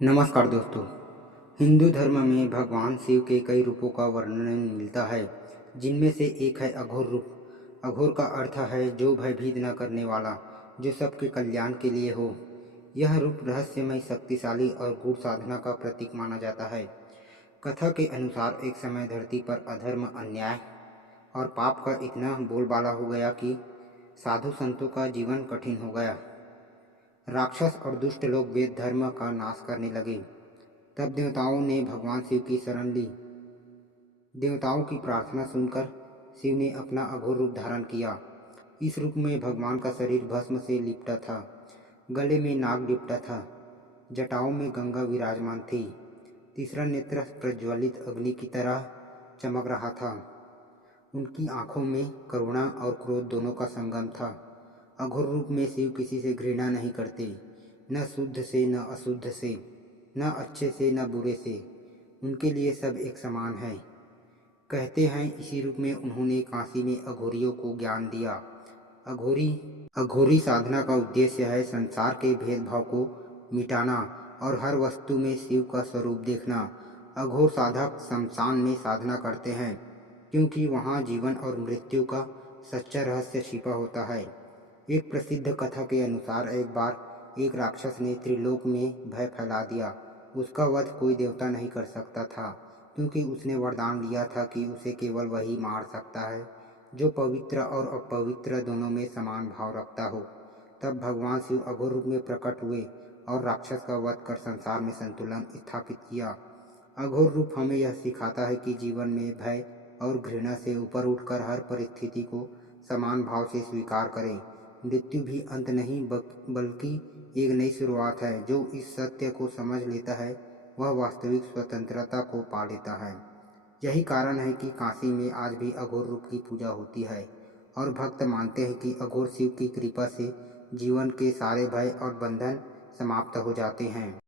नमस्कार दोस्तों। हिंदू धर्म में भगवान शिव के कई रूपों का वर्णन मिलता है, जिनमें से एक है अघोर रूप। अघोर का अर्थ है जो भयभीत न करने वाला, जो सबके कल्याण के लिए हो। यह रूप रहस्यमय, शक्तिशाली और गूढ़ साधना का प्रतीक माना जाता है। कथा के अनुसार एक समय धरती पर अधर्म, अन्याय और पाप का इतना बोलबाला हो गया कि साधु संतों का जीवन कठिन हो गया। राक्षस और दुष्ट लोग वेद धर्म का नाश करने लगे। तब देवताओं ने भगवान शिव की शरण ली। देवताओं की प्रार्थना सुनकर शिव ने अपना अघोर रूप धारण किया। इस रूप में भगवान का शरीर भस्म से लिपटा था, गले में नाग लिपटा था, जटाओं में गंगा विराजमान थी। तीसरा नेत्र प्रज्वलित अग्नि की तरह चमक रहा था। उनकी आंखों में करुणा और क्रोध दोनों का संगम था। अघोर रूप में शिव किसी से घृणा नहीं करते, न शुद्ध से न अशुद्ध से, न अच्छे से न बुरे से। उनके लिए सब एक समान है। कहते हैं इसी रूप में उन्होंने काशी में अघोरियों को ज्ञान दिया। अघोरी अघोरी साधना का उद्देश्य है संसार के भेदभाव को मिटाना और हर वस्तु में शिव का स्वरूप देखना। अघोर साधक शमशान में साधना करते हैं, क्योंकि वहाँ जीवन और मृत्यु का सच्चा रहस्य छिपा होता है। एक प्रसिद्ध कथा के अनुसार एक बार एक राक्षस ने त्रिलोक में भय फैला दिया। उसका वध कोई देवता नहीं कर सकता था, क्योंकि उसने वरदान लिया था कि उसे केवल वही मार सकता है जो पवित्र और अपवित्र दोनों में समान भाव रखता हो। तब भगवान शिव अघोर रूप में प्रकट हुए और राक्षस का वध कर संसार में संतुलन स्थापित किया। अघोर रूप हमें यह सिखाता है कि जीवन में भय और घृणा से ऊपर उठकर हर परिस्थिति को समान भाव से स्वीकार करें। मृत्यु भी अंत नहीं, बल्कि एक नई शुरुआत है। जो इस सत्य को समझ लेता है वह वास्तविक स्वतंत्रता को पा लेता है। यही कारण है कि काशी में आज भी अघोर रूप की पूजा होती है और भक्त मानते हैं कि अघोर शिव की कृपा से जीवन के सारे भय और बंधन समाप्त हो जाते हैं।